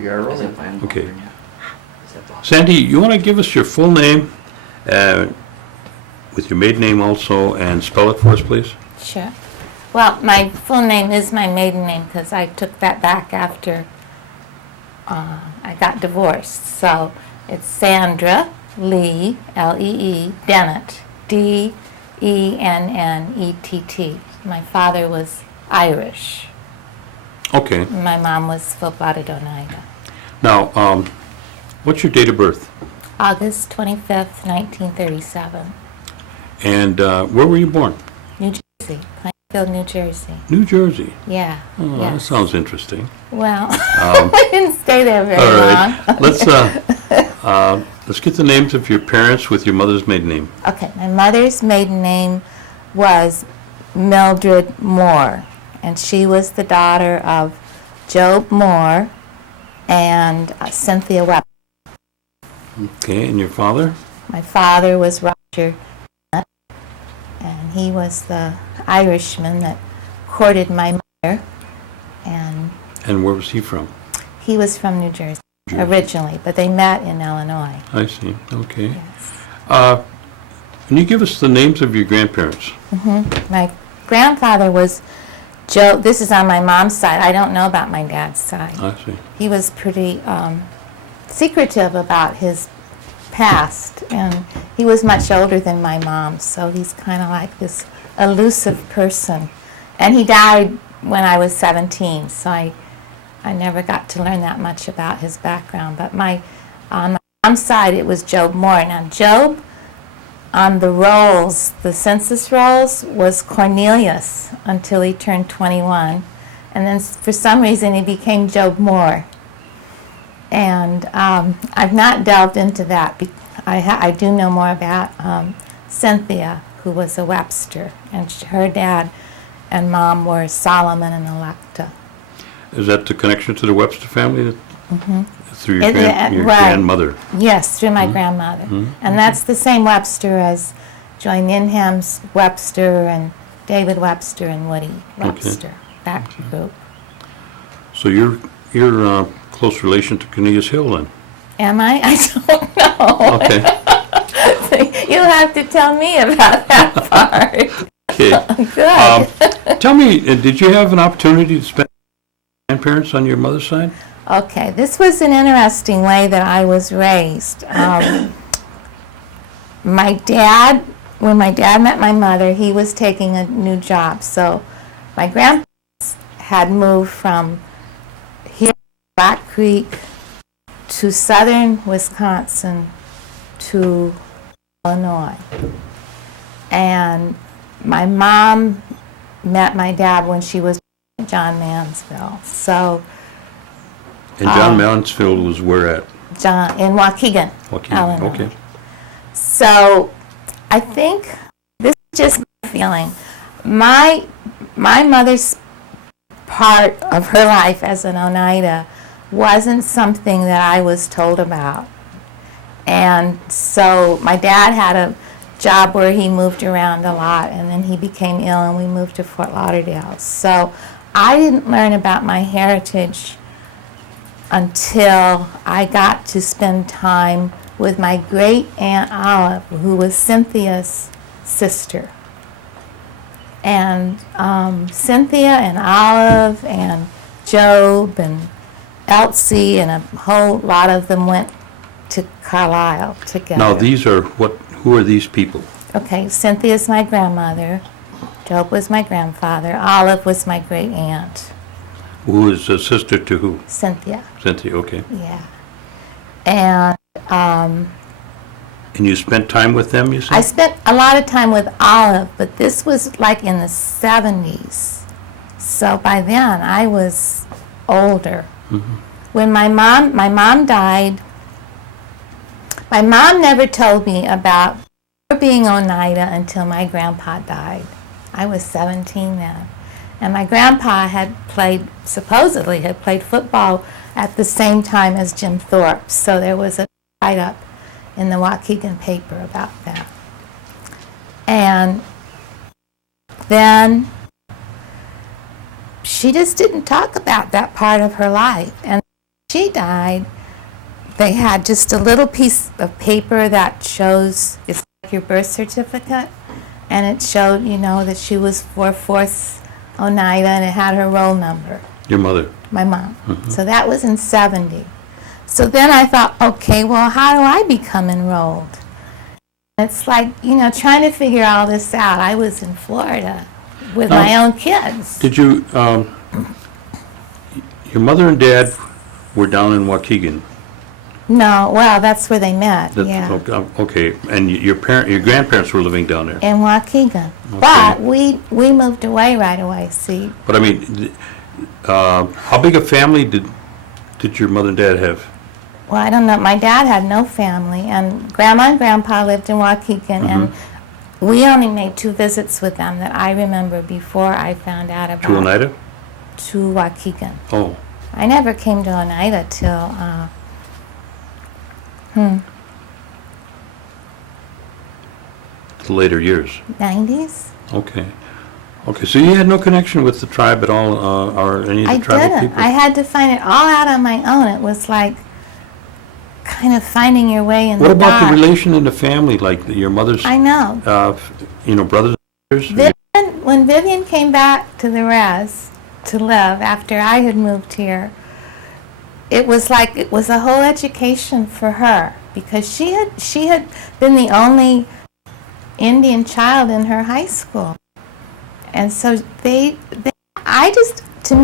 We are rolling. Okay. Sandy, you want to give us your full name, with your maiden name also, and spell it for us, please? Sure. Well, my full name is my maiden name because I took that back after I got divorced. So it's Sandra Lee, L-E-E, Dennett, D-E-N-N-E-T-T. My father was Irish. Okay. My mom was full-blooded Oneida. Now, what's your date of birth? August 25th, 1937. And where were you born? New Jersey, Plainfield, New Jersey. New Jersey. Yeah. Oh, yes. that sounds interesting. Well, I didn't stay there very long. Let's get the names of your parents with your mother's maiden name. Okay, my mother's maiden name was Mildred Moore, and she was the daughter of Job Moore and Cynthia Webb. Okay, and your father? My father was Roger, and he was the Irishman that courted my mother, and And where was he from? he was from New Jersey originally, but they met in Illinois. I see, okay. Yes. Can you give us the names of your grandparents? My grandfather was Joe. This is on my mom's side. I don't know about my dad's side. I see. He was pretty secretive about his past, and he was much older than my mom, so he's kind of like this elusive person. And he died when I was 17, so I never got to learn that much about his background. But on my mom's side, it was Job Moore. Now, Job, on the rolls, the census rolls, was Cornelius until he turned 21. And then for some reason, he became Job Moore. And I've not delved into that. I do know more about Cynthia, who was a Webster, and her dad and mom were Solomon and Electa. Is that the connection to the Webster family? Through your, your right. grandmother? Yes, through my grandmother. And that's the same Webster as Joy Ninham's Webster and David Webster and Woody Webster, that group. So you're close relation to Cornelius Hill then? Am I? I don't know. Okay. You'll have to tell me about that part. Okay. Good. Tell me, did you have an opportunity to spend grandparents on your mother's side? Okay, this was an interesting way that I was raised. My dad, when my dad met my mother, he was taking a new job. So my grandparents had moved from here, Black Creek, to southern Wisconsin to Illinois. And my mom met my dad when she was in John Mansfield. So And John Mansfield was where at? in Waukegan, Illinois. Okay. So I think this is just my feeling. My mother's part of her life as an Oneida wasn't something that I was told about. And so my dad had a job where he moved around a lot, and then he became ill and we moved to Fort Lauderdale. So I didn't learn about my heritage until I got to spend time with my great Aunt Olive, who was Cynthia's sister. And Cynthia and Olive and Job and Elsie and a whole lot of them went to Carlisle together. Now these are who are these people? Okay, Cynthia's my grandmother. Job was my grandfather. Olive was my great aunt. Who is a sister to who? Cynthia. Cynthia, okay. Yeah. And And you spent time with them, you said? I spent a lot of time with Olive, but this was like in the 70s. So by then I was older. When my mom died, my mom never told me about her being Oneida until my grandpa died. I was 17 then. And my grandpa supposedly had played football at the same time as Jim Thorpe. So there was a write-up in the Waukegan paper about that. And then she just didn't talk about that part of her life. And she died, they had just a little piece of paper that shows, it's like your birth certificate, and it showed, that she was 4/4 Oneida, and it had her roll number. Your mother? My mom. So that was in 70. So then I thought, okay, well, how do I become enrolled? It's like, trying to figure all this out. I was in Florida with my own kids. Did you, your mother and dad were down in Waukegan? No, well, that's where they met, yeah. Okay, and your grandparents were living down there? In Waukegan. Okay. But we moved away right away, see. But I mean, how big a family did your mother and dad have? Well, I don't know. My dad had no family, and Grandma and Grandpa lived in Waukegan, and we only made 2 visits with them that I remember before I found out about. To Oneida? To Waukegan. Oh. I never came to Oneida till, Later years. 90s. Okay. Okay, so you had no connection with the tribe at all, or any of the tribal I didn't. people? I had to find it all out on my own. It was like kind of finding your way in the dark. What about the relation in the family, like your mother's, I know. Brothers and sisters? When Vivian came back to the res to live after I had moved here, it was like it was a whole education for her, because she had been the only Indian child in her high school. And so to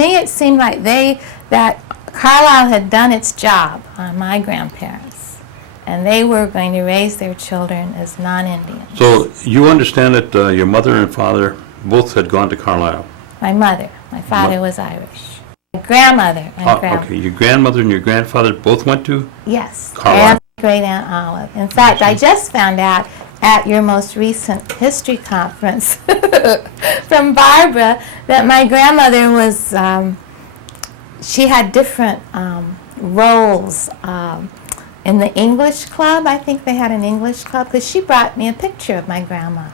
me it seemed like that Carlisle had done its job on my grandparents, and they were going to raise their children as non-Indians. So you understand that your mother and father both had gone to Carlisle? My father was Irish. My grandmother and okay, your grandmother and your grandfather both went to? Yes, Carlisle. and my great Aunt Olive. In fact, I just found out at your most recent history conference from Barbara that my grandmother was, she had different roles in the English club. I think they had an English club, because she brought me a picture of my grandma.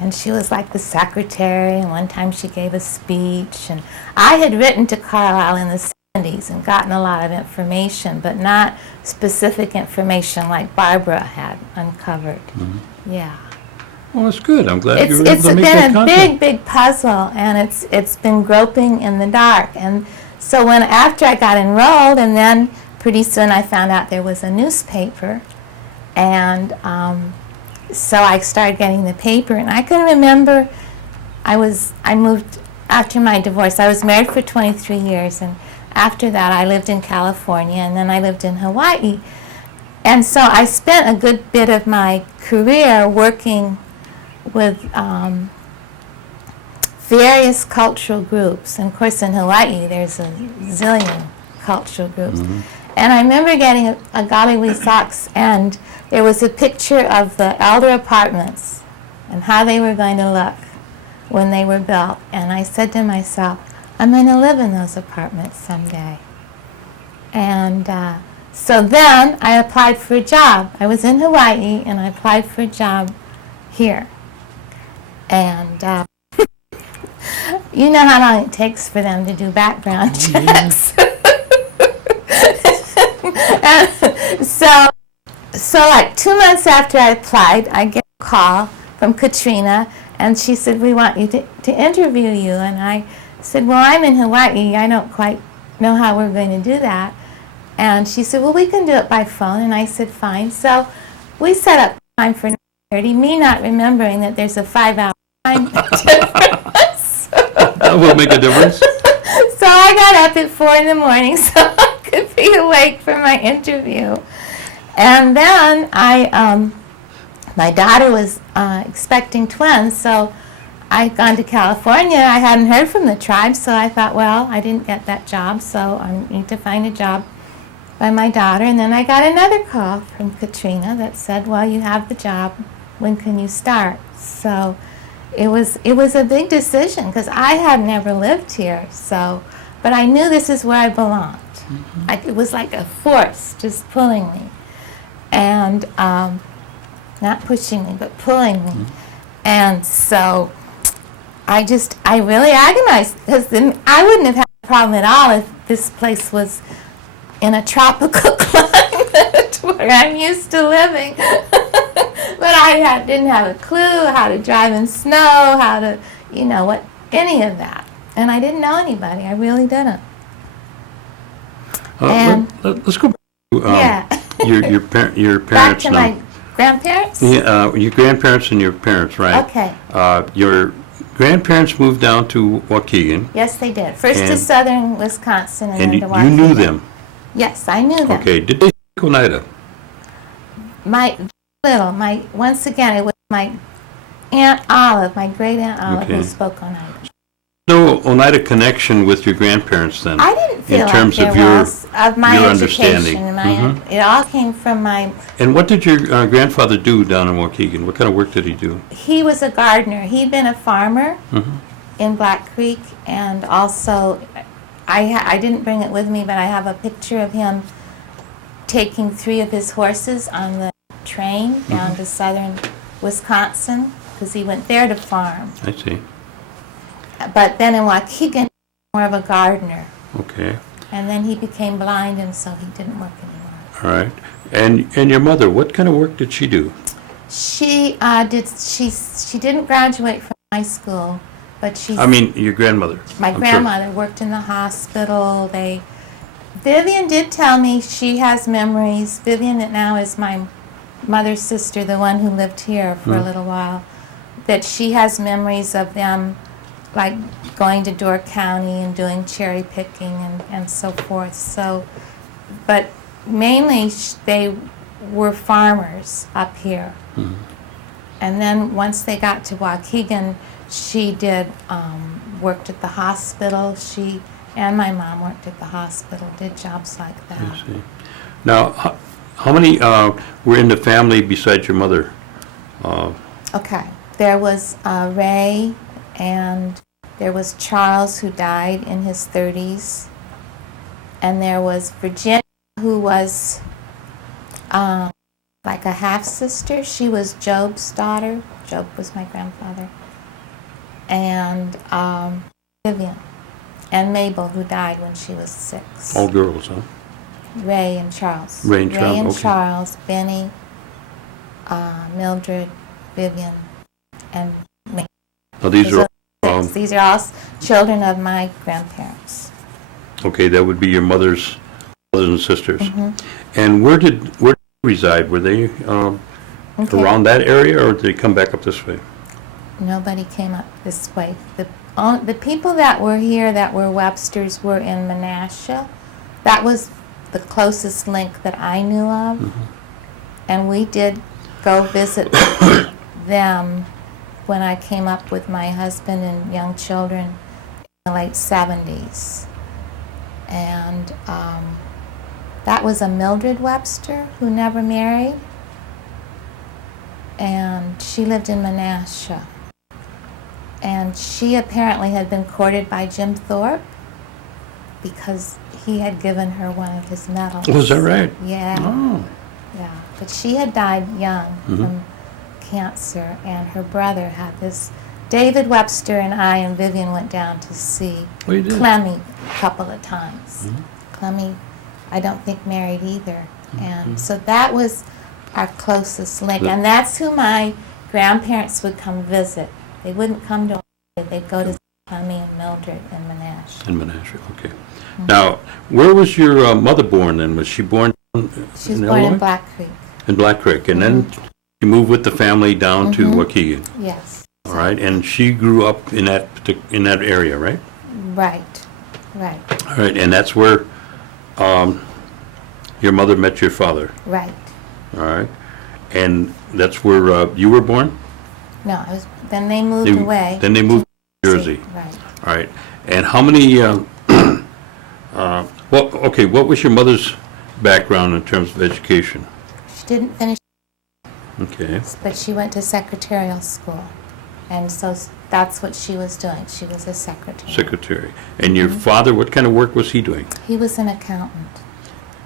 And she was like the secretary, and one time she gave a speech. And I had written to Carlisle in the 70s and gotten a lot of information, but not specific information like Barbara had uncovered. Yeah. Well, that's good. I'm glad you were able It's to make that been a contact. big puzzle, and it's been groping in the dark. And so after I got enrolled, and then pretty soon I found out there was a newspaper, and so I started getting the paper, and I can remember I moved after my divorce. I was married for 23 years, and after that I lived in California, and then I lived in Hawaii. And so I spent a good bit of my career working with various cultural groups. And of course in Hawaii there's a zillion cultural groups. And I remember getting a Golly Sox, and there was a picture of the elder apartments and how they were going to look when they were built. And I said to myself, I'm going to live in those apartments someday. And so then I applied for a job. I was in Hawaii, and I applied for a job here. And you know how long it takes for them to do background checks. And so like 2 months after I applied, I get a call from Katrina, and she said, we want you to interview you. And I said, well, I'm in Hawaii. I don't quite know how we're going to do that. And she said, well, we can do it by phone. And I said, fine. So we set up time for 9:30, me not remembering that there's a 5-hour time difference. That will make a difference. So I got up at 4 in the morning so I could be awake for my interview. And then my daughter was expecting twins, so I'd gone to California. I hadn't heard from the tribe, so I thought, well, I didn't get that job, so I need to find a job by my daughter. And then I got another call from Katrina that said, well, you have the job. When can you start? So it was a big decision, because I had never lived here, but I knew this is where I belonged. It was like a force just pulling me, and not pushing me, but pulling me. And so I really agonized, because I wouldn't have had a problem at all if this place was in a tropical climate where I'm used to living. But didn't have a clue how to drive in snow, how to, any of that. And I didn't know anybody. I really didn't. Let's go back to Yeah. your Back parents to now. my grandparents? Yeah, your grandparents and your parents, right? Okay. Your grandparents moved down to Waukegan. Yes, they did. First to And- southern Wisconsin and And then to you knew Waukegan. them. Yes, I knew them. Okay. Did they speak Oneida? Once again, it was my Aunt Olive, my great Aunt Olive, who Okay. spoke Oneida. No Oneida connection with your grandparents then? I didn't feel in terms like of there your, was of my your education. understanding. It all came from my. And what did your grandfather do down in Waukegan? What kind of work did he do? He was a gardener. He'd been a farmer Mhm. in Black Creek, and also, I didn't bring it with me, but I have a picture of him taking 3 of his horses on the train down to southern Wisconsin, because he went there to farm. I see. But then in Waukegan, more of a gardener. Okay. And then he became blind, and so he didn't work anymore. All right. And your mother, what kind of work did she do? She didn't graduate from high school, but she. I mean, your grandmother. My I'm grandmother worked in the hospital. Vivian did tell me she has memories. Vivian now is my mother's sister, the one who lived here for a little while, that she has memories of them like going to Door County and doing cherry picking and so forth. So, but mainly they were farmers up here. Mhm. And then once they got to Waukegan, she did worked at the hospital. She and my mom worked at the hospital, did jobs like I that. see. Now, how many were in the family besides your mother? Okay, there was Ray, and there was Charles, who died in his 30s, and there was Virginia, who was like a half-sister. She was Job's daughter. Job was my grandfather. And Vivian, and Mabel, who died when she was 6. All girls, huh? Ray and Charles. Ray and Charles, okay. Charles, Benny, Mildred, Vivian, and me. Now, these are Six. These are all children of my grandparents. okay. That would be your mother's brothers and sisters. Mm-hmm. And where did they reside? Were they Okay. around that area, or did they come back up this way? Nobody came up this way. The people that were here that were Websters were in Menasha. That was the closest link that I knew of. Mm-hmm. And we did go visit them when I came up with my husband and young children in the late 70s. And that was a Mildred Webster who never married. And she lived in Menasha. And she apparently had been courted by Jim Thorpe because he had given her one of his medals. Was that right? Yeah. Oh. Yeah, but she had died young Mhm. from cancer, and her brother had this. David Webster and I and Vivian went down to see Oh, you did? Clemmy a couple of times. Mhm. Clemmy, I don't think married either. Mm-hmm. And so that was our closest link, The- and that's who my grandparents would come visit. They wouldn't come to us, they'd go to Clemmy and Mildred and Menasha. In Menasha, okay. Now, where was your mother born then? Was she born She was in born Illinois? in Black Creek. In Black Creek, and then you moved with the family down to Mhm. Waukegan, Yes. all right? And she grew up in that in that area, right? Right, right, All right, and that's where your mother met your father, right. all right? And that's where you were born? No, then they moved away. Then they moved to Jersey, Right. all right? And how many? What was your mother's background in terms of education? She didn't finish, Okay, but she went to secretarial school. And so that's what she was doing. She was a secretary. secretary. And your father, what kind of work was he doing He was an accountant.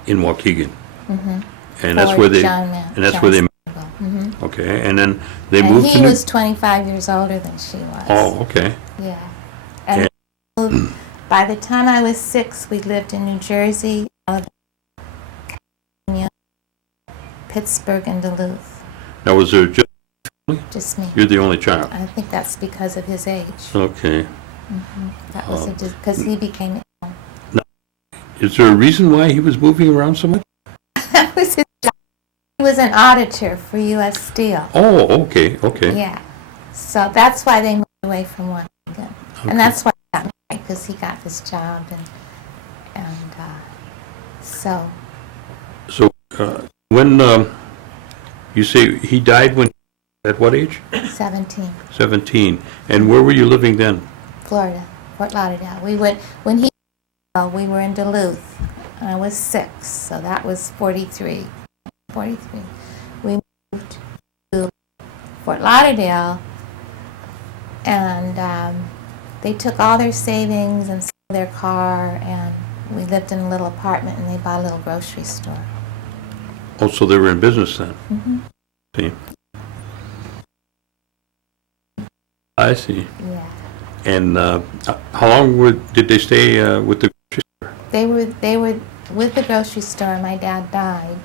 in Waukegan? Mm-hmm. And that's where they. And that's where they. Mm-hmm. Okay, and then they And moved to he New. was 25 years older than she was. Oh, okay. Yeah. And by the time I was 6, we lived in New Jersey, Pittsburgh and Duluth. Now, was there Just me. you're the only child? I think that's because of his age. Okay. That was because he became ill. Is there a reason why he was moving around so much? That was his job. He was an auditor for U.S. Steel. Oh, okay, okay. Yeah. So that's why they moved away from Washington. Okay. And that's why he got married, because he got this job. And so. So, when you say he died when, at what age? 17. 17. And where were you living then? Florida, Fort Lauderdale. We were in Duluth. I was 6, so that was 43. We moved to Fort Lauderdale, and they took all their savings and sold their car, and we lived in a little apartment, and they bought a little grocery store. Oh, so they were in business then? Mm-hmm. See. I see. Yeah. And how long did they stay with the grocery store? They were with the grocery store. My dad died.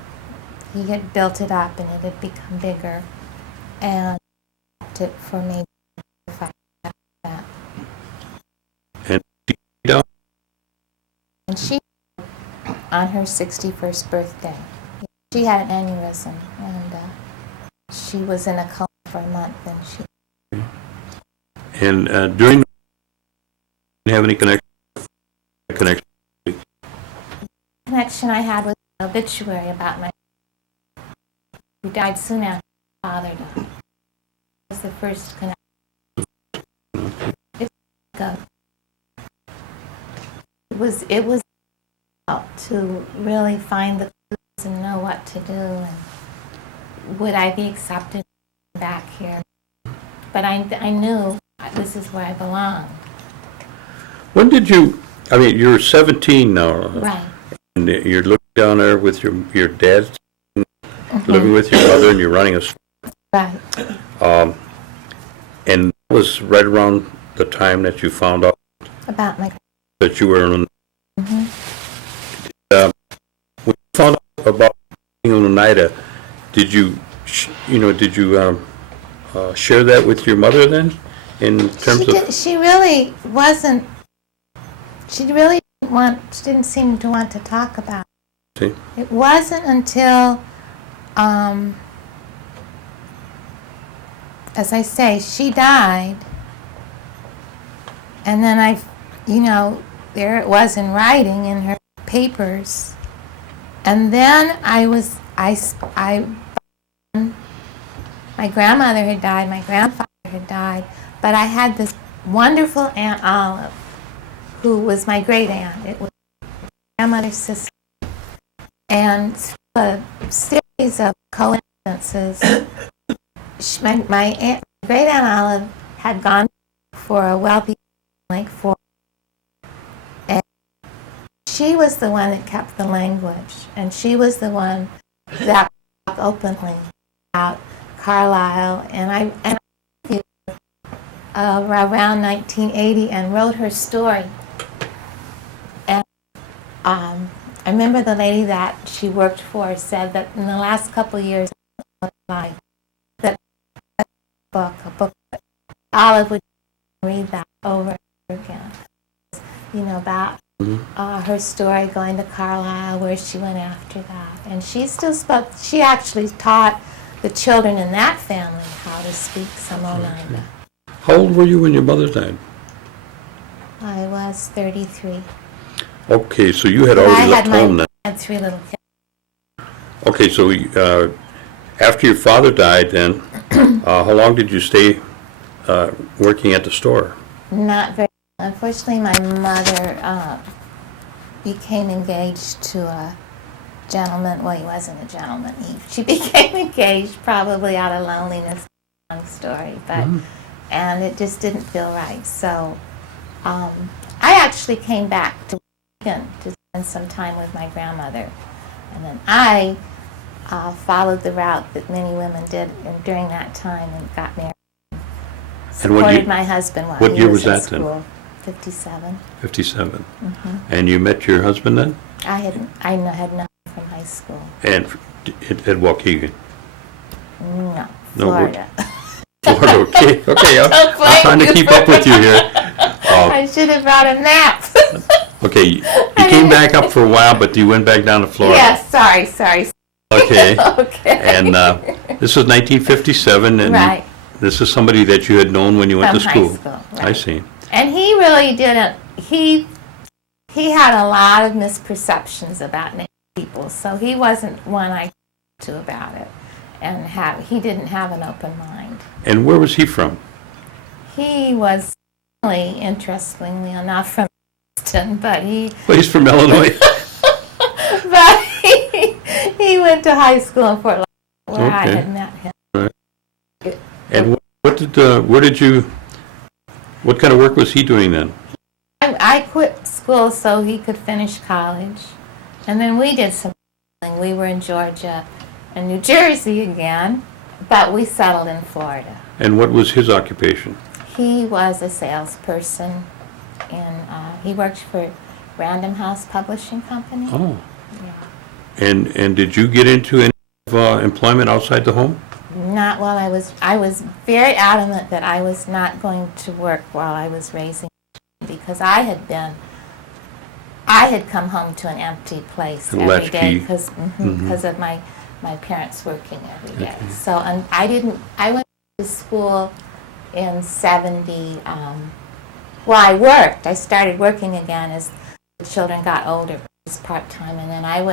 He had built it up, and it had become bigger, and kept it for maybe 5 years after that. And she, on her 61st birthday, she had an aneurysm, and she was in a coma for a month, and she. And during the didn't have any Connection I had was an obituary about my who died soon after my father died. It was the first connection. It was about to really find the clues and know what to do, and would I be accepted back here? But I knew this is where I belonged. When did you, I mean, you're 17 now. Right. And you're looking down there with your dad, living with your mother, and you're running a store. Right. And that was right around the time that you found out About my. that you were in. Mm-hmm. When you found out about being in Oneida, did you share that with your mother then, in terms of? She really wasn't. She really didn't seem to want to talk about it. See? It wasn't until, as I say, she died, and then there it was in writing in her papers, and then my grandmother had died, my grandfather had died, but I had this wonderful Aunt Olive, who was my great aunt. It was my grandmother's sister. And through a series of coincidences, my great Aunt Olive had gone for a wealthy family and she was the one that kept the language, and she was the one that talked openly about Carlisle, and I around 1980 and wrote her story. And I remember the lady that she worked for said that in the last couple of years of her life, that a book, Olive would read that over and over again, about her story going to Carlisle, where she went after that. And she still spoke, she actually taught the children in that family how to speak some Oneida. How old were you when your mother died? I was 33. Okay, so you had already left home then. I had 3 little kids. Okay, so after your father died then, how long did you stay working at the store? Not very. Unfortunately, my mother became engaged to a gentleman. Well, he wasn't a gentleman. She became engaged probably out of loneliness. Long story, but and it just didn't feel right. So I actually came back to Michigan to spend some time with my grandmother, and then I followed the route that many women did during that time and got married. Supported my husband while what he year was was in that school. then? 57. 57. And you met your husband then? I had known from high school. And at Waukegan? No, No, Florida. Florida, okay, I'm trying to keep up with you here. I should have brought a map. Okay, you came back up for a while, but you went back down to Florida. Yes, sorry. Okay. Okay. And this was 1957, and Right. this is somebody that you had known when you went From to high school. school, I right. see. And he really didn't, he had a lot of misperceptions about Native people, so he wasn't one I talked to about it. And he didn't have an open mind. And where was he from? He was really, interestingly enough, from Boston, but Well, he's from Illinois. he went to high school in Fort Lauderdale, where I Okay. had met him. And what kind of work was he doing then? I quit school so he could finish college, and then we did some traveling. We were in Georgia and New Jersey again, but we settled in Florida. And what was his occupation? He was a salesperson, and he worked for Random House Publishing Company. Oh. Yeah. And did you get into any employment outside the home? Not while I was very adamant that I was not going to work while I was raising children, because I had come home to an empty place And every day latchkey. because of my parents working every day. So and I went to school in 70. I started working again as the children got older, but it was part-time, and then I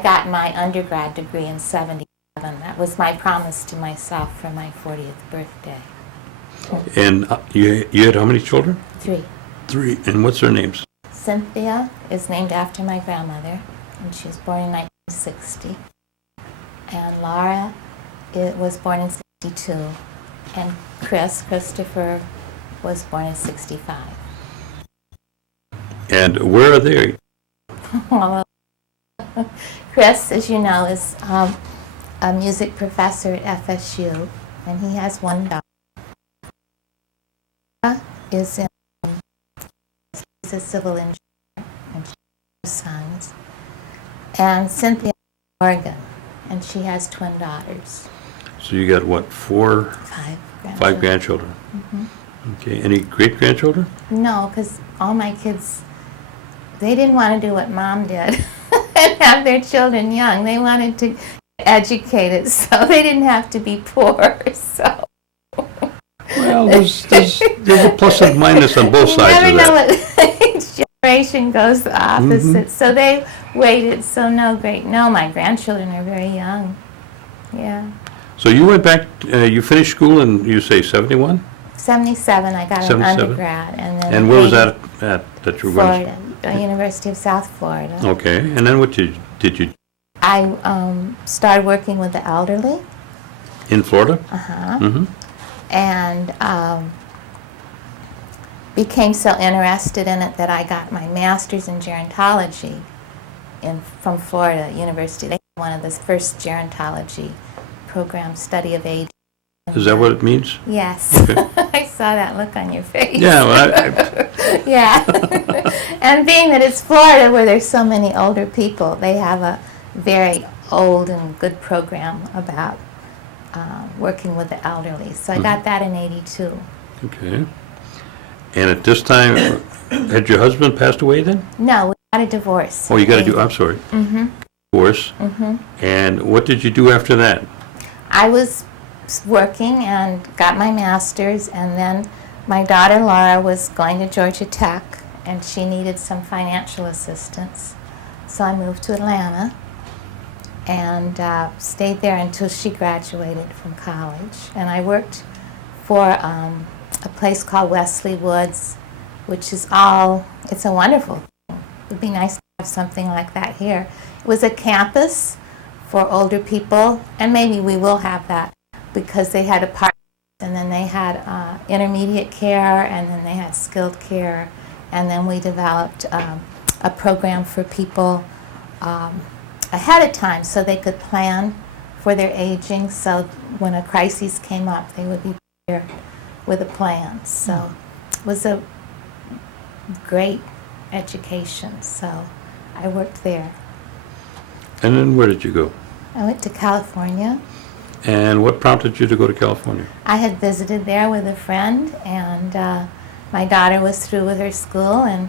got my undergrad degree in 77. That was my promise to myself for my 40th birthday. And you had how many children? 3. 3. And what's their names? Cynthia is named after my grandmother, and she was born in 1960. And Laura was born in 62. And Christopher, was born in 65. And where are they? Well, Chris, as you know, is a music professor at FSU, and he has one daughter. Is in he's a civil engineer, and she has 2 sons. And Cynthia is in Oregon, and she has twin daughters. So you got what, 4, 5 grandchildren. 5 grandchildren? Okay. Any great grandchildren? No, because all my kids, they didn't want to do what Mom did and have their children young. They wanted to get educated, so they didn't have to be poor. So Well, there's a plus and minus on both you sides never of know that. what each generation goes the opposite. So they waited. So no, my grandchildren are very young. Yeah. So you went back, you finished school in, you say, 71? 77, I got an 77? undergrad, and then And where was 80, that at you were going to? Florida, the University of South Florida. Okay. And then what did you I started working with the elderly. in Florida? And became so interested in it that I got my master's in gerontology from Florida University. They had one of the first gerontology programs, study of age. Is that what it means? Yes. Okay. I saw that look on your face. Yeah. Well, Yeah. And being that it's Florida where there's so many older people, they have a very old and good program about working with the elderly. So I got that in 82. okay. And at this time, had your husband passed away then? No, we got a divorce. Oh, you got to do, I'm sorry. Divorce. And what did you do after that? I was working and got my master's, and then my daughter Laura was going to Georgia Tech, and she needed some financial assistance. So I moved to Atlanta and stayed there until she graduated from college. And I worked for a place called Wesley Woods, which is it's a wonderful thing. It would be nice to have something like that here. It was a campus for older people, and maybe we will have that, because they had apartments, and then they had intermediate care, and then they had skilled care, and then we developed a program for people ahead of time so they could plan for their aging, so when a crisis came up, they would be prepared with a plan. So it was a great education, so I worked there. And then where did you go? I went to California. And what prompted you to go to California? I had visited there with a friend, and my daughter was through with her school, and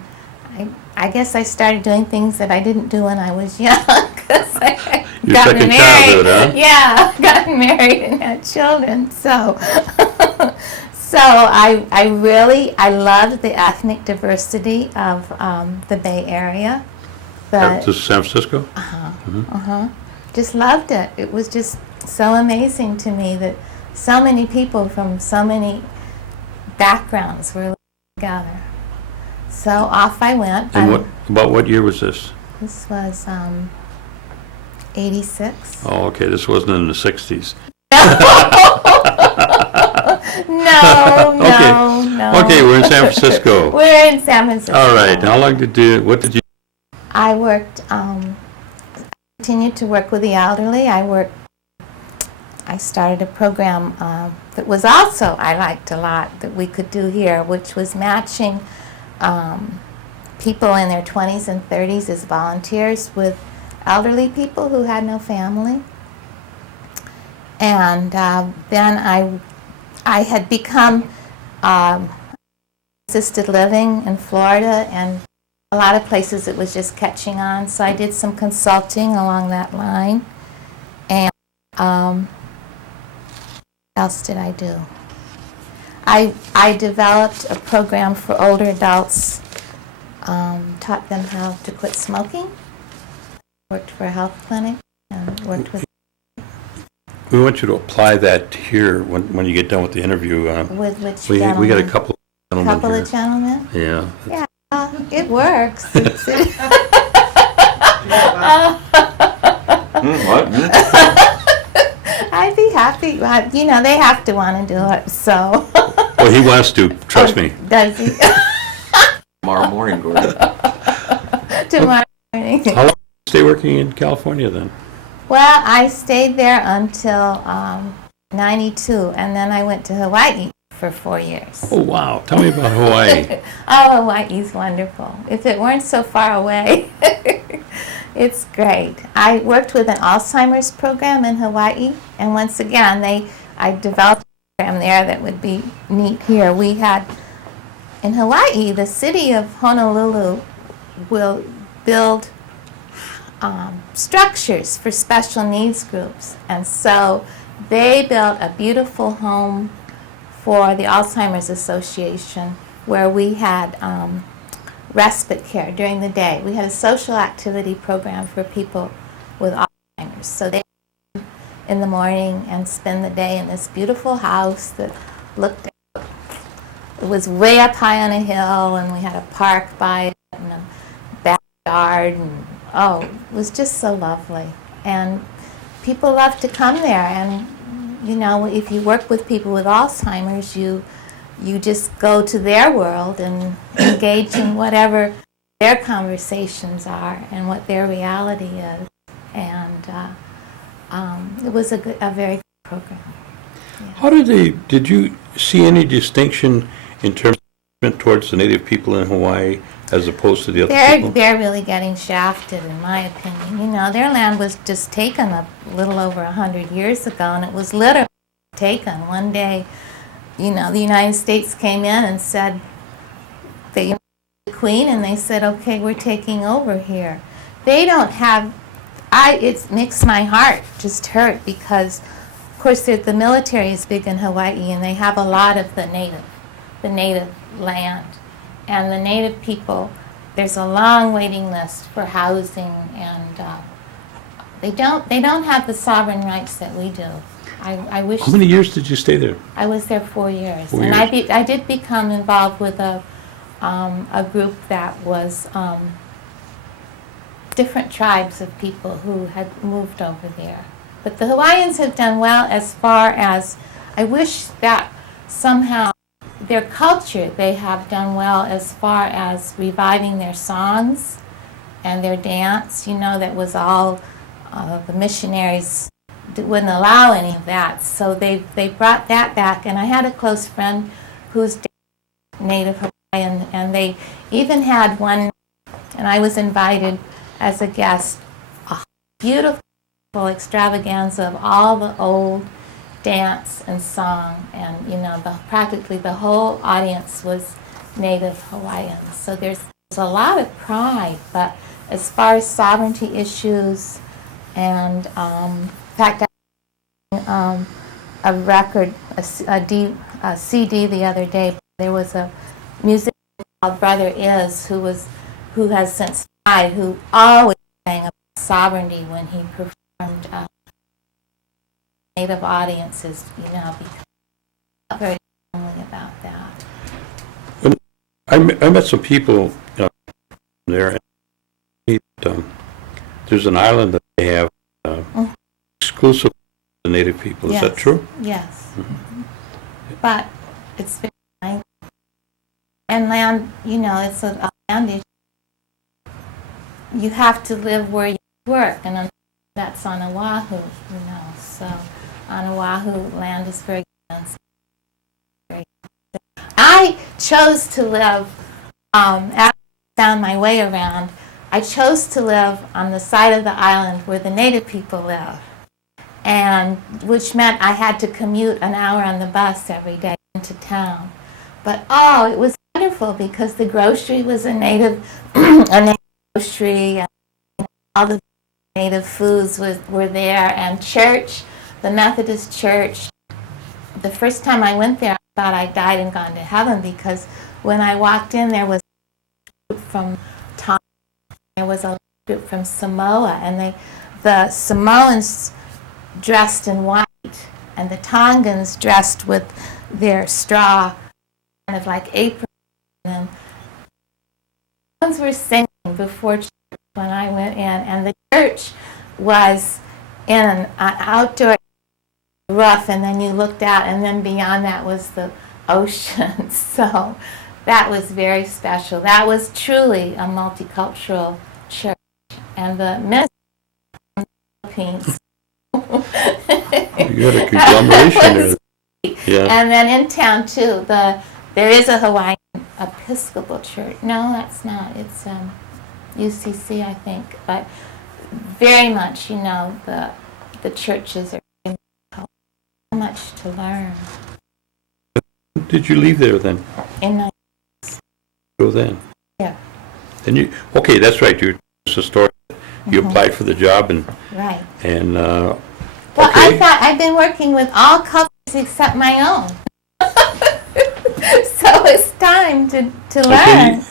I guess I started doing things that I didn't do when I was young. 'Cause I Your gotten second married. childhood, huh? Yeah, gotten married and had children. So, so I loved the ethnic diversity of the Bay Area. But To San Francisco? just loved it. It was just so amazing to me that so many people from so many backgrounds were together. So off I went. And about what year was this? This was 86. Oh, okay, this wasn't in the 60s. No, no, Okay. no. Okay, we're in San Francisco. We're in San Francisco. All right, how long what did you? I worked, continued to work with the elderly. I started a program that was also, I liked a lot, that we could do here, which was matching people in their 20s and 30s as volunteers with elderly people who had no family. And then I had become assisted living in Florida, and a lot of places it was just catching on, so I did some consulting along that line. And what else did I do? I developed a program for older adults, taught them how to quit smoking, worked for a health clinic, and worked with We want you to apply that here when you get done with the interview. which We gentlemen? got a couple of gentlemen Couple here. of gentlemen? Yeah. It works. What? I'd be happy. You know, they have to want to do it, so. Well, he wants to, trust me. Does he? Tomorrow morning, Gordon. Tomorrow morning. How long did you stay working in California then? Well, I stayed there until 92, and then I went to Hawaii for 4 years. Oh, wow. Tell me about Hawaii. Oh, Hawaii's wonderful. If it weren't so far away, it's great. I worked with an Alzheimer's program in Hawaii, and once again, I developed a program there that would be neat here. We had, in Hawaii, the city of Honolulu will build structures for special needs groups, and so they built a beautiful home for the Alzheimer's Association where we had respite care during the day. We had a social activity program for people with Alzheimer's, so they come in the morning and spend the day in this beautiful house that looked out. It was way up high on a hill, and we had a park by it and a backyard, and oh, it was just so lovely. And people love to come there, and you know, if you work with people with Alzheimer's, you just go to their world and engage in whatever their conversations are and what their reality is. And it was a very good program. How did you see any distinction in terms of towards the native people in Hawaii as opposed to the other people? They're really getting shafted, in my opinion. You know, their land was just taken a little over 100 years ago, and it was literally taken. One day, you know, the United States came in and said, they the Queen, and they said, okay, we're taking over here. They don't have, it makes my heart just hurt because, of course, the military is big in Hawaii, and they have a lot of the native land. And the native people, there's a long waiting list for housing, and they don't have the sovereign rights that we do. I wish. How many years did you stay there? I was there 4 years, 4 and years. I did become involved with a group that was different tribes of people who had moved over there. But the Hawaiians have done well as far as, I wish that somehow their culture, they have done well as far as reviving their songs and their dance. You know, that was all, the missionaries wouldn't allow any of that. So they brought that back. And I had a close friend who's native Hawaiian, and they even had one, and I was invited as a guest, a beautiful full extravaganza of all the old dance and song, and practically the whole audience was Native Hawaiians. So there's a lot of pride, but as far as sovereignty issues, and in fact, a record, a CD the other day. There was a musician called Brother Is who has since died, who always sang about sovereignty when he performed Native audiences. Because very strongly about that. I met some people there. There's an island that they have exclusive to Native people. Is that true? Yes. Mm-hmm. But it's very nice. And land, it's a land issue. You have to live where you work, and that's on Oahu, So on Oahu, land is very expensive. I chose to live, after I found my way around, I chose to live on the side of the island where the Native people live, and which meant I had to commute an hour on the bus every day into town. But it was wonderful because the grocery was a native grocery, and all the native foods were there, and church, the Methodist church. The first time I went there, I thought I died and gone to heaven, because when I walked in, there was a group from Tonga, there was a group from Samoa, and the Samoans dressed in white, and the Tongans dressed with their straw, kind of like aprons. And the ones were singing before church when I went in, and the church was in an outdoor roof, and then you looked out, and then beyond that was the ocean. So that was very special. That was truly a multicultural church, and the minister from the Philippines. You had a conglomeration there. Yeah. And then in town too, there is a Hawaiian Episcopal church. No, that's not. It's UCC, I think. But very much, the churches are so much to learn. Did you leave there then? In Go then. Yeah. And okay, that's right. You're a historian. You applied for the job, and right. And well, I thought I've been working with all cultures except my own. So it's time to learn.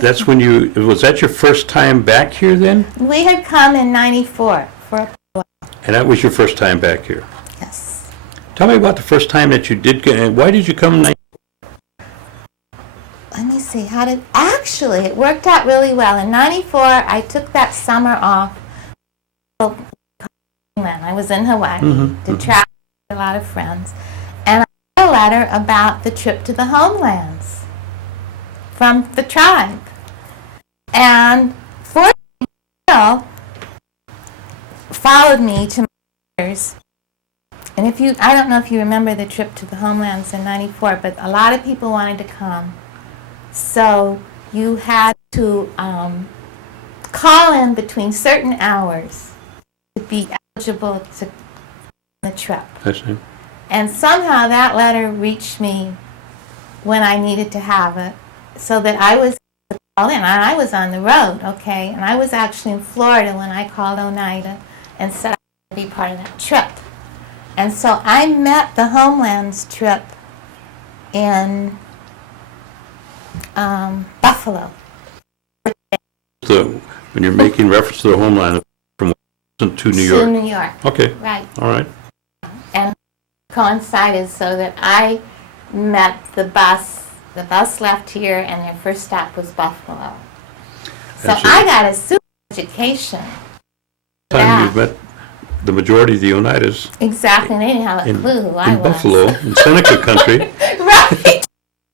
That's when was that your first time back here then? We had come in '94 for a while. And that was your first time back here? Yes. Tell me about the first time that you did get, and why did you come in Let me see, actually, it worked out really well. In '94, I took that summer off. I was in Hawaii to travel with a lot of friends, and I got a letter about the trip to the homelands from the tribe. And fortunately, Bill followed me to my mother's. And I don't know if you remember the trip to the homelands in '94, but a lot of people wanted to come. So you had to call in between certain hours to be eligible to the trip. I see. And somehow that letter reached me when I needed to have it, so that I was called in. I was on the road, okay, and I was actually in Florida when I called Oneida and said I would be part of that trip. And so I met the Homelands trip in Buffalo. So when you're making reference to the homeland from Washington to New York. To New York. Okay. Right. All right. And coincided so that I met the bus. The bus left here, and their first stop was Buffalo. So I got a super education. Time you met the majority of the Oneidas. Exactly. They didn't have a clue who I was. In Buffalo, in Seneca country. Right.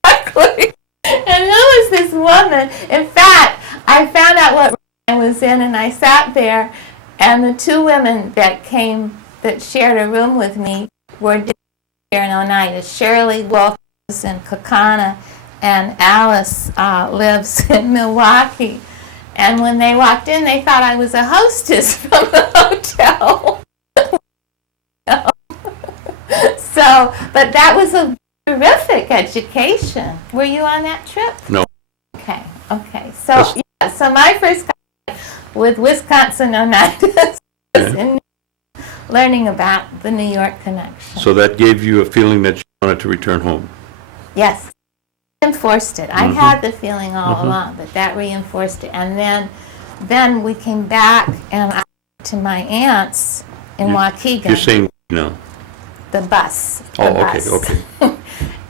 Exactly. And who was this woman? In fact, I found out what I was in, and I sat there, and the two women that shared a room with me were here in Oneida. Shirley Wolf lives in Kakana, and Alice lives in Milwaukee. And when they walked in, they thought I was a hostess from the hotel. So, but that was a terrific education. Were you on that trip? No. Okay. So, so my first contact with Wisconsin Oneidas was in learning about the New York connection. So that gave you a feeling that you wanted to return home? Yes. Reinforced it. I had the feeling all along, but that reinforced it. And then we came back, and I went to my aunt's in Waukegan. You're saying no. The bus. Okay.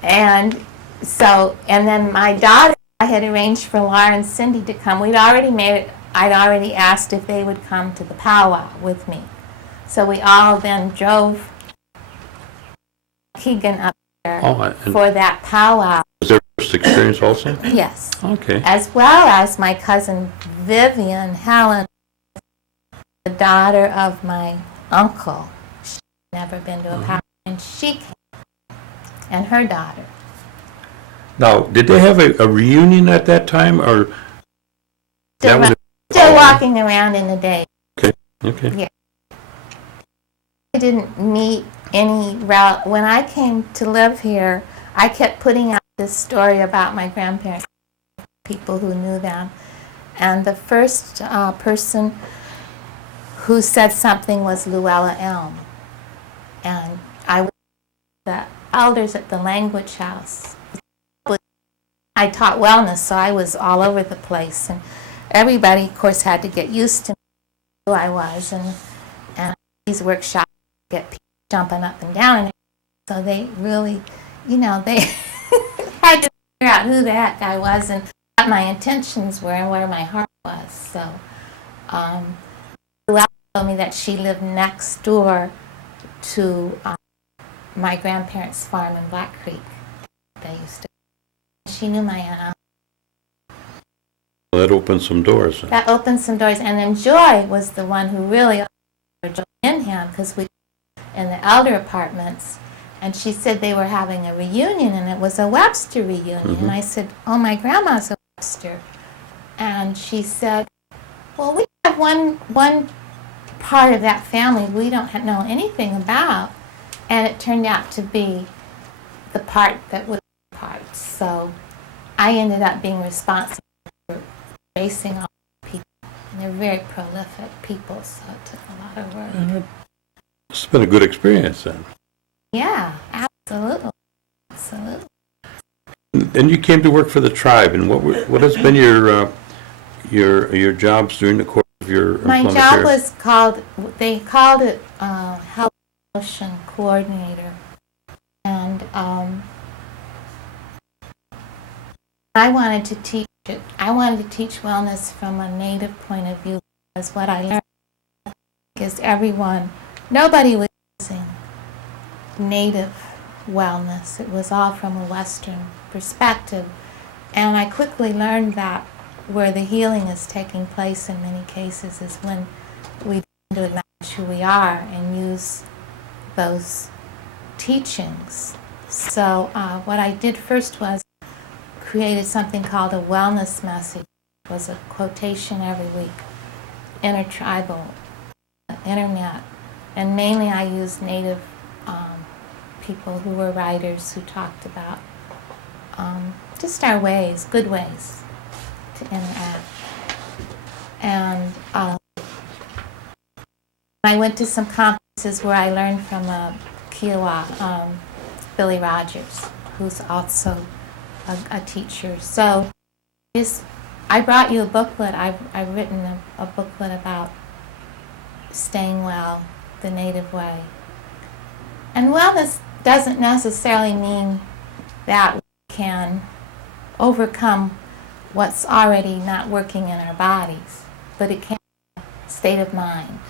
And so, and then my daughter, I had arranged for Laura and Cindy to come. I'd already asked if they would come to the powwow with me. So we all then drove Keegan up there for that powwow. Was their first experience also? Yes. Okay. As well as my cousin Vivian Helen, the daughter of my uncle. She'd never been to a powwow, and she came, and her daughter. Now, did they have a reunion at that time, or still walking around in the day? Okay. Yeah. I didn't meet any when I came to live here. I kept putting out this story about my grandparents, people who knew them, and the first person who said something was Luella Elm, and I was the elders at the language house. I taught wellness, so I was all over the place, and everybody, of course, had to get used to who I was, and these workshops get people jumping up and down, and so they really, they had to figure out who the heck I was and what my intentions were and where my heart was. So, Luella told me that she lived next door to my grandparents' farm in Black Creek. They used to. She knew my aunt. Well, that opened some doors. That opened some doors, and then Joy was the one who really opened Joy in him, because we were in the elder apartments, and she said they were having a reunion, and it was a Webster reunion. And I said, "Oh, my grandma's a Webster," and she said, "Well, we have one part of that family we don't know anything about," and it turned out to be the part that was part. So I ended up being responsible for raising all the people. And they're very prolific people, so it took a lot of work. It's been a good experience then. Yeah, absolutely. Then you came to work for the tribe, and what has been your jobs during the course of your My employment job here? was they called it Health Promotion Coordinator. And I wanted to teach it. I wanted to teach wellness from a Native point of view, because what I learned is nobody was using Native wellness. It was all from a Western perspective. And I quickly learned that where the healing is taking place in many cases is when we begin to acknowledge who we are and use those teachings. So what I did first was created something called a wellness message. It was a quotation every week, intertribal, internet, and mainly I used Native people who were writers who talked about just our ways, good ways to interact. And I went to some conferences where I learned from a Kiowa, Billy Rogers, who's also a teacher. So I brought you a booklet. I've written a booklet about staying well the Native way. And wellness doesn't necessarily mean that we can overcome what's already not working in our bodies, but it can be a state of mind.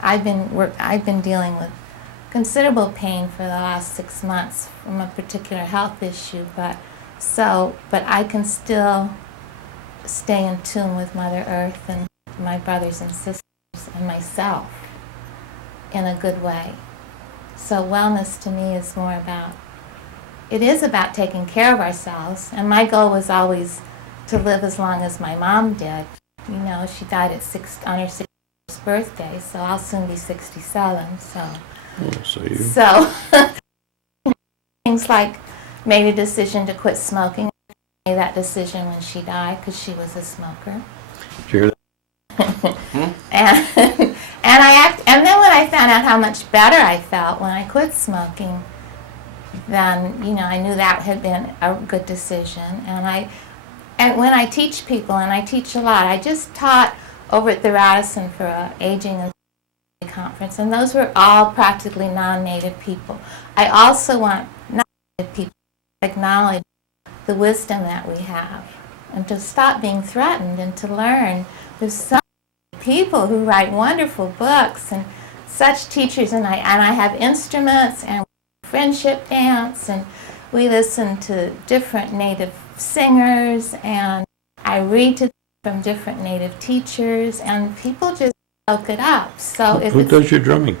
I've been dealing with considerable pain for the last 6 months from a particular health issue, but I can still stay in tune with Mother Earth and my brothers and sisters and myself in a good way. So wellness to me is more about, it is about taking care of ourselves, and my goal was always to live as long as my mom did. You know, she died on her 61st birthday, so I'll soon be 67, so. Oh, so you. So things like made a decision to quit smoking. Made that decision when she died because she was a smoker. Did you hear that? And then when I found out how much better I felt when I quit smoking, then I knew that had been a good decision. And when I teach people, and I teach a lot, I just taught over at the Radisson for an aging and conference, and those were all practically non-native people. I also want non-native people to acknowledge the wisdom that we have and to stop being threatened and to learn. There's so many people who write wonderful books and such teachers, and I have instruments and friendship dance, and we listen to different native singers, and I read to them from different native teachers, and people just soak it up. So who does your drumming?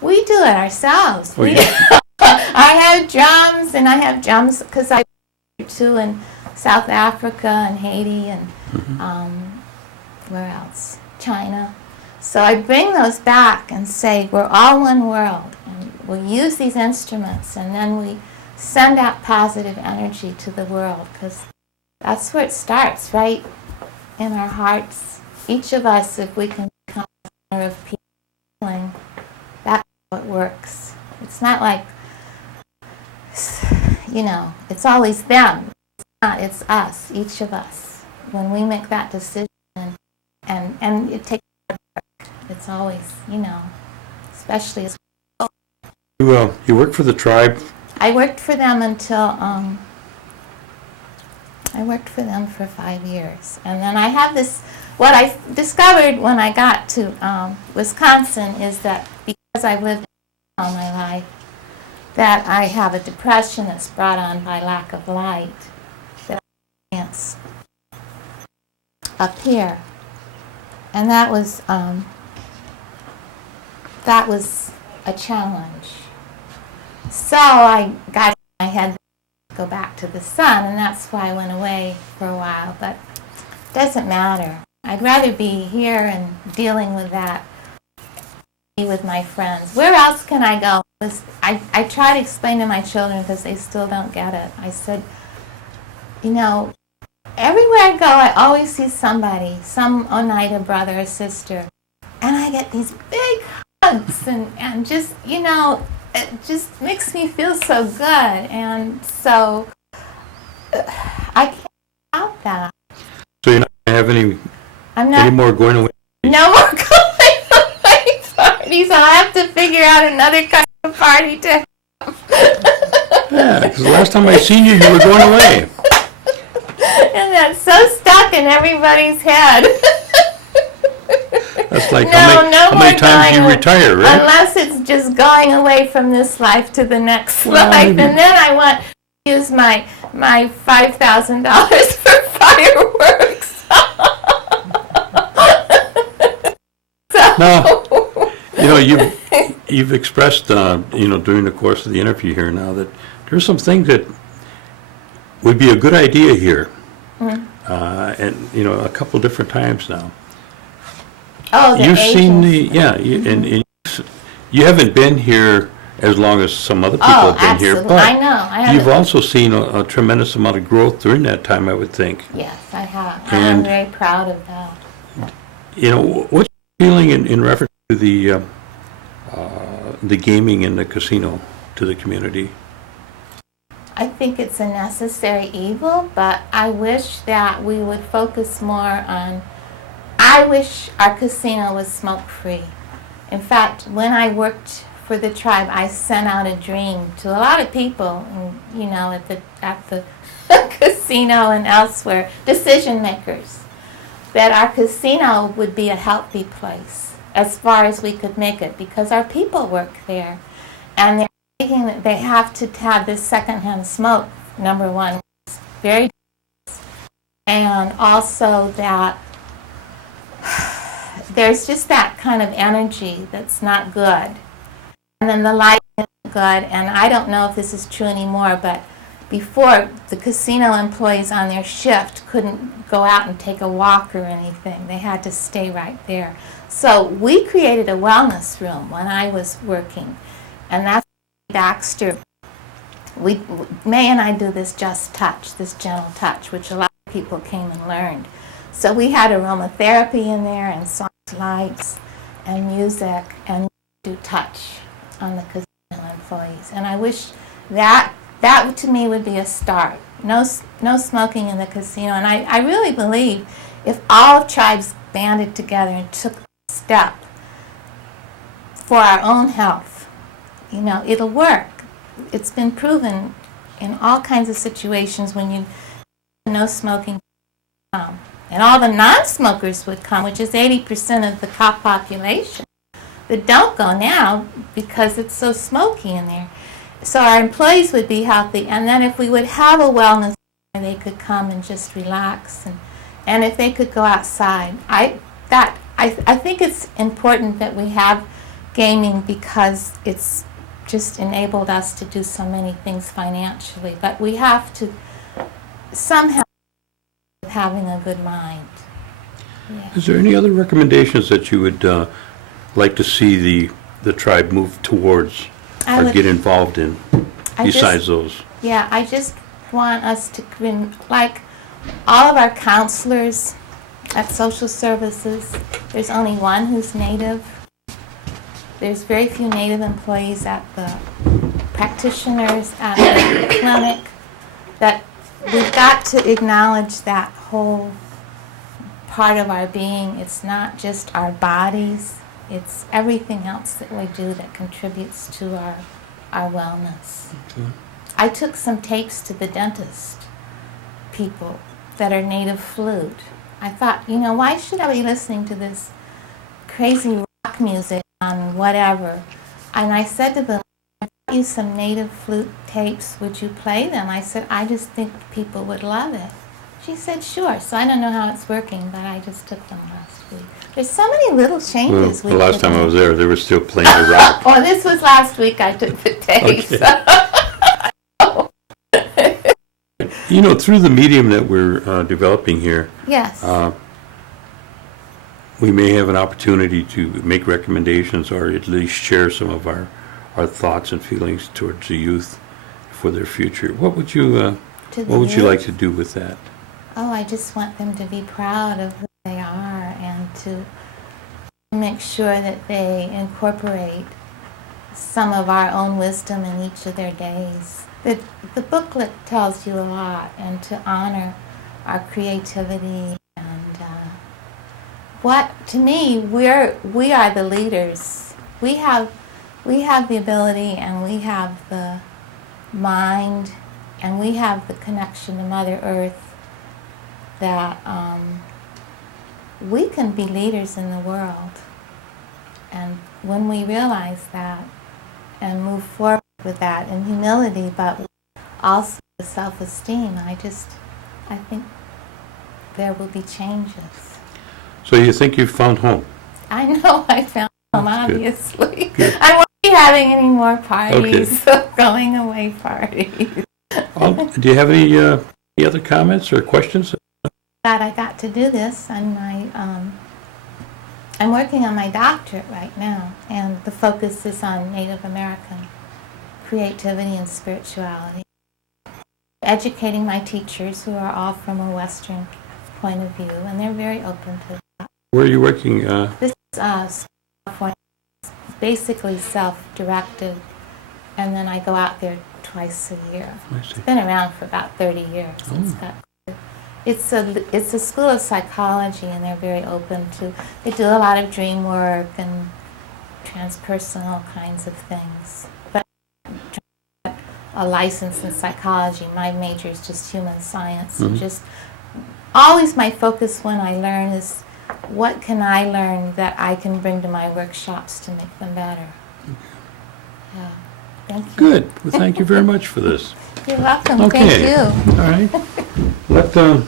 We do it ourselves. Oh, yeah. I have drums, and I have drums because I too in South Africa and Haiti and where else? China. So I bring those back and say we're all one world, and we'll use these instruments, and then we send out positive energy to the world, because that's where it starts, right in our hearts. Each of us, if we can become a center of healing, that's how it works. It's not like, it's always them. It's not, it's us, each of us. When we make that decision, and it takes work. It's always, especially as You work for the tribe. I worked for them until I worked for them for 5 years, and then I have this. What I discovered when I got to Wisconsin is that because I've lived all my life, that I have a depression that's brought on by lack of light. That I experienced up here, and that was a challenge. So I got in my head to go back to the sun, and that's why I went away for a while, but it doesn't matter. I'd rather be here and dealing with that, be with my friends. Where else can I go? I try to explain to my children because they still don't get it. I said, everywhere I go, I always see somebody, some Oneida brother or sister, and I get these big hugs, and just, it just makes me feel so good, and so I can't help that. So you're not going to have any more going away? No more going away parties. I'll have to figure out another kind of party to have. Yeah, because the last time I seen you, you were going away. And that's so stuck in everybody's head. That's like how many times you retire, right? Unless it's just going away from this life to the next life. Maybe. And then I want to use my $5,000 for fireworks. Now, you've expressed, during the course of the interview here now that there's some things that would be a good idea here, and a couple different times now. Oh, You've seen and you haven't been here as long as some other people have been absolutely. here, but I know. you've also seen a tremendous amount of growth during that time, I would think. Yes, I have. And I'm very proud of that. What's your feeling in reference to the gaming and the casino to the community? I think it's a necessary evil, but I wish that we would focus more on, I wish our casino was smoke-free. In fact, when I worked for the tribe, I sent out a dream to a lot of people, at the casino and elsewhere, decision makers, that our casino would be a healthy place as far as we could make it, because our people work there, and they're thinking that they have to have this secondhand smoke, number one, it's very dangerous, and also that there's just that kind of energy that's not good. And then the light isn't good, and I don't know if this is true anymore, but before, the casino employees on their shift couldn't go out and take a walk or anything. They had to stay right there. So we created a wellness room when I was working, and that's Baxter May and I do this just touch, this gentle touch, which a lot of people came and learned. So we had aromatherapy in there and soft lights and music, and we do touch on the casino employees. And I wish that to me would be a start. No smoking in the casino. And I really believe if all tribes banded together and took a step for our own health, it'll work. It's been proven in all kinds of situations when you no smoking and all the non-smokers would come, which is 80% of the cop population that don't go now because it's so smoky in there. So our employees would be healthy, and then if we would have a wellness, they could come and just relax, and if they could go outside. I think it's important that we have gaming because it's just enabled us to do so many things financially, but we have to somehow having a good mind. Yeah. Is there any other recommendations that you would like to see the tribe move towards or get involved in besides those? Yeah, I just want us to, like all of our counselors at social services, there's only one who's Native. There's very few Native employees at the practitioners at the clinic. That we've got to acknowledge that whole part of our being. It's not just our bodies, it's everything else that we do that contributes to our wellness. Okay. I took some tapes to the dentist people that are native flute. I thought, why should I be listening to this crazy rock music on whatever? And I said to them, I brought you some native flute tapes, would you play them? I said, I just think people would love it. She said, sure. So I don't know how it's working, but I just took them last week. There's so many little changes. Well, the last time I was there, they were still playing the rock. Oh, this was last week I took the tapes. Okay. Through the medium that we're developing here, yes, we may have an opportunity to make recommendations or at least share some of our thoughts and feelings towards the youth for their future. What would you like to do with that? Oh, I just want them to be proud of who they are and to make sure that they incorporate some of our own wisdom in each of their days. The booklet tells you a lot, and to honor our creativity and to me, we are the leaders. We have the ability, and we have the mind, and we have the connection to Mother Earth that we can be leaders in the world. And when we realize that and move forward with that in humility, but also with self-esteem, I think there will be changes. So you think you've found home? I know I found home, That's obviously. Good. I won't be having any more parties, going away parties. Do you have any other comments or questions? Glad I got to do this, and I'm working on my doctorate right now, and the focus is on Native American creativity and spirituality. Educating my teachers, who are all from a Western point of view, and they're very open to that. Where are you working? This is basically self-directed, and then I go out there twice a year. It's been around for about 30 years. It's a school of psychology, and they're very open to. They do a lot of dream work and transpersonal kinds of things. But a license in psychology. My major is just human science. Mm-hmm. Just always my focus when I learn is what can I learn that I can bring to my workshops to make them better. Yeah. Thank you. Good. Well, thank you very much for this. You're welcome. Okay. Thank you. All right.